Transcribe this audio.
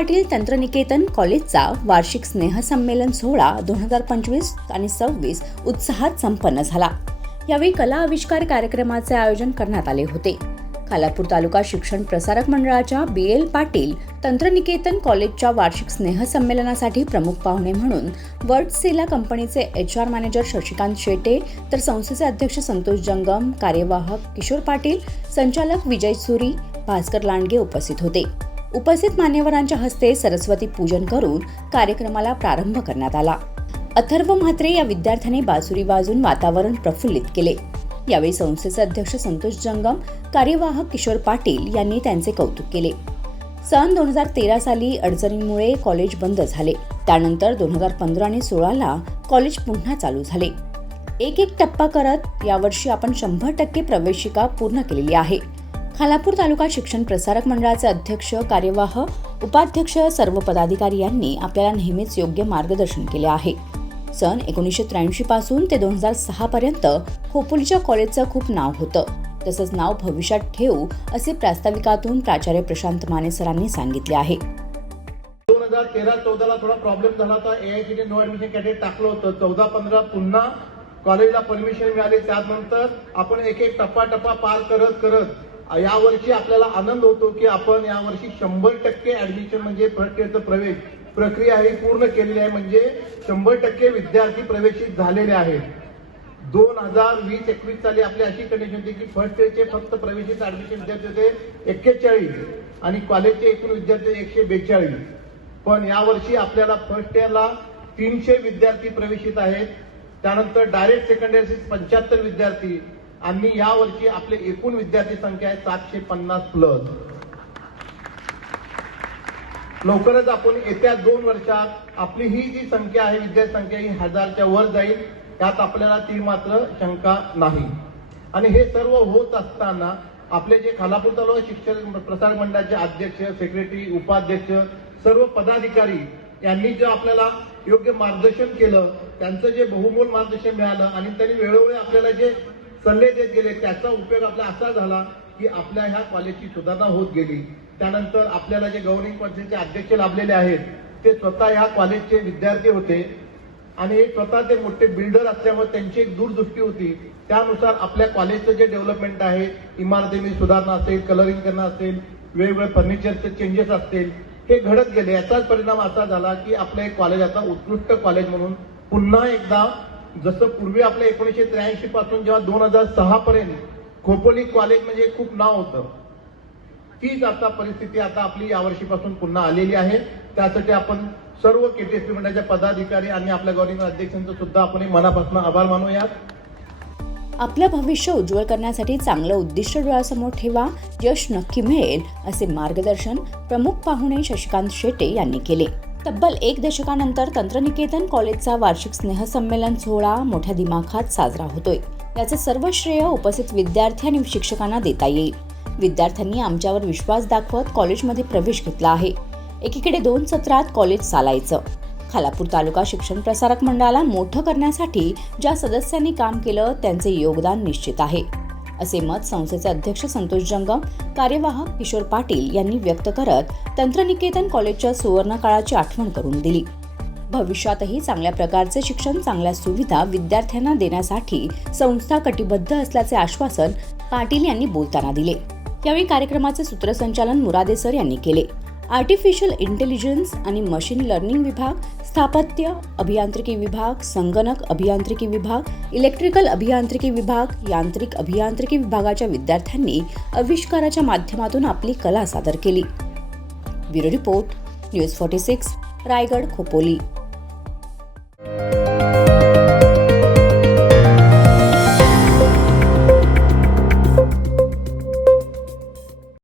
पाटील तंत्रनिकेतन कॉलेजचा वार्षिक स्नेहसंमेलन सोहळा 2025 आणि 26 उत्साहात संपन्न झाला। यावेळी कला आविष्कार कार्यक्रमाचे आयोजन करण्यात आले होते। खालापूर तालुका शिक्षण प्रसारक मंडळाच्या BL पाटील तंत्रनिकेतन कॉलेजच्या वार्षिक स्नेहसंमेलनासाठी प्रमुख पाहुणे म्हणून वर्डसेला कंपनीचे HR मॅनेजर शशिकांत शेटे, तर संस्थेचे अध्यक्ष संतोष जंगम, कार्यवाहक किशोर पाटील, संचालक विजय सुरी, भास्कर लांडगे उपस्थित होते। उपस्थित मान्यवरांच्या हस्ते सरस्वती पूजन करून कार्यक्रमाला प्रारंभ करण्यात आला। अथर्व म्हात्रे या विद्यार्थ्याने बासुरी वाजवून वातावरण प्रफुल्लित केले। यावेळी संस्थेचे अध्यक्ष संतोष जंगम, कार्यवाहक किशोर पाटील यांनी त्यांचे कौतुक केले। सन 2013 साली अडचणींमुळे कॉलेज बंद झाले। त्यानंतर 2015 आणि 16ला कॉलेज पुन्हा चालू झाले। एक टप्पा करत यावर्षी आपण 100% प्रवेशिका पूर्ण केलेली आहे। खालापूर तालुका शिक्षण प्रसारक मंडळाचे अध्यक्ष, कार्यवाहक, उपाध्यक्ष, सर्व पदाधिकारी यांनी आपल्याला नेहमीच योग्य मार्गदर्शन केले आहे। सन 1983 पासून ते 2006 पर्यंत खोपोलीच्या कॉलेजचं खूप नाव होतं। तसंच नाव भविष्यात ठेवू असे प्रास्ताविकातून प्राचार्य प्रशांत माने सरांनी सांगितले आहे। 2013-14ला थोडा प्रॉब्लेम झाला होता। AICTE नो ऍडमिशन कॅडेट टाकलं होतं। 14-15 पुन्हा कॉलेजला परमिशन मिळाली। त्यानंतर आपण एक टप्पा पार करत यावर्षी आपल्याला आनंद होतो की आपण यावर्षी 100% ऍडमिशन म्हणजे फर्स्ट इयरचा प्रवेश प्रक्रिया ही पूर्ण केलेली आहे। म्हणजे 100% विद्यार्थी प्रवेशित झालेले आहेत। 2020-21 साली आपली अशी कंडिशन होती की फर्स्ट इयरचे फक्त प्रवेशित ऍडमिशन विद्यार्थी होते 41 आणि कॉलेजचे एकूण विद्यार्थी 142। पण यावर्षी आपल्याला फर्स्ट इयरला 300 विद्यार्थी प्रवेशित आहेत। त्यानंतर डायरेक्ट सेकंड इयरचे 75 विद्यार्थी आणि यावर्षी आपले एकूण विद्यार्थी संख्या आहे 750+। लवकरच आपण येत्या 2 वर्षात आपली ही जी संख्या आहे विद्यार्थी संख्या ही 1000च्या वर जाईल। त्यात आपल्याला ती मात्र शंका नाही। आणि हे सर्व होत असताना आपले जे खालापूर तालुका शिक्षण प्रसारक मंडळाचे अध्यक्ष, सेक्रेटरी, उपाध्यक्ष, सर्व पदाधिकारी यांनी जे आपल्याला योग्य मार्गदर्शन केलं, त्यांचं जे बहुमोल मार्गदर्शन मिळालं आणि त्यांनी वेळोवेळी आपल्याला जे सल्ले देत गेले, त्याचा उपयोग आपला असा झाला की आपल्या ह्या कॉलेजची सुधारणा होत गेली। त्यानंतर आपल्याला जे गव्हर्निंग कौन्सिलचे अध्यक्ष लाभलेले आहेत ते स्वतः ह्या कॉलेजचे विद्यार्थी होते आणि स्वतः ते मोठे बिल्डर असल्यामुळे त्यांची एक दूरदृष्टी होती। त्यानुसार आपल्या कॉलेजचं जे डेव्हलपमेंट आहे, इमारतीमध्ये सुधारणा असेल, कलरिंग करणं असेल, वेगवेगळे फर्निचरचे चेंजेस असतील, हे घडत गेले। याचाच परिणाम असा झाला की आपलं एक कॉलेज आता उत्कृष्ट कॉलेज म्हणून पुन्हा एकदा, जसं पूर्वी आपल्या 1983 पासून जेव्हा 2006 पर्यंत खोपोली कॉलेज म्हणजे खूप नाव होतं, तीच आता परिस्थिती आता आपली यावर्षीपासून पुन्हा आलेली आहे। त्यासाठी आपण सर्व KTSP मंडळाच्या पदाधिकारी आणि आपल्या गव्हर्निंग अध्यक्षांचं सुद्धा आपण मनापासून आभार मानूयात। आपलं भविष्य उज्ज्वल करण्यासाठी चांगलं उद्दिष्ट डोळ्यासमोर ठेवा, यश नक्की मिळेल असे मार्गदर्शन प्रमुख पाहुणे शशिकांत शेटे यांनी केले। तब्बल 1 दशकानंतर तंत्रनिकेतन कॉलेजचा वार्षिक स्नेहसंमेलन सोहळा मोठ्या दिमाखात साजरा होतोय। याचे सर्व श्रेय उपस्थित विद्यार्थी आणि शिक्षकांना देता येईल। विद्यार्थ्यांनी आमच्यावर विश्वास दाखवत कॉलेजमध्ये प्रवेश घेतला आहे। एकीकडे 2 सत्रात कॉलेज चालायचं। खालापूर तालुका शिक्षण प्रसारक मंडळाला मोठं करण्यासाठी ज्या सदस्यांनी काम केलं त्यांचे योगदान निश्चित आहे, असे मत संस्थेचे अध्यक्ष संतोष जंगम, कार्यवाहक किशोर पाटील यांनी व्यक्त करत तंत्रनिकेतन कॉलेजच्या सुवर्ण काळाची आठवण करून दिली। भविष्यातही चांगल्या प्रकारचे शिक्षण, चांगल्या सुविधा विद्यार्थ्यांना देण्यासाठी संस्था कटिबद्ध असल्याचे आश्वासन पाटील यांनी बोलताना दिले। यावेळी कार्यक्रमाचे सूत्रसंचालन मुरादे सर यांनी केले। आर्टिफिशियल इंटेलिजन्स आणि मशीन लर्निंग विभाग, स्थापत्य अभियांत्रिकी विभाग, संगणक अभियांत्रिकी विभाग, इलेक्ट्रिकल अभियांत्रिकी विभाग, यांत्रिक अभियांत्रिकी विभागाच्या विद्यार्थ्यांनी आविष्काराच्या माध्यमातून आपली कला सादर केली। Bureau report, news 46, Raigad, Khopoli.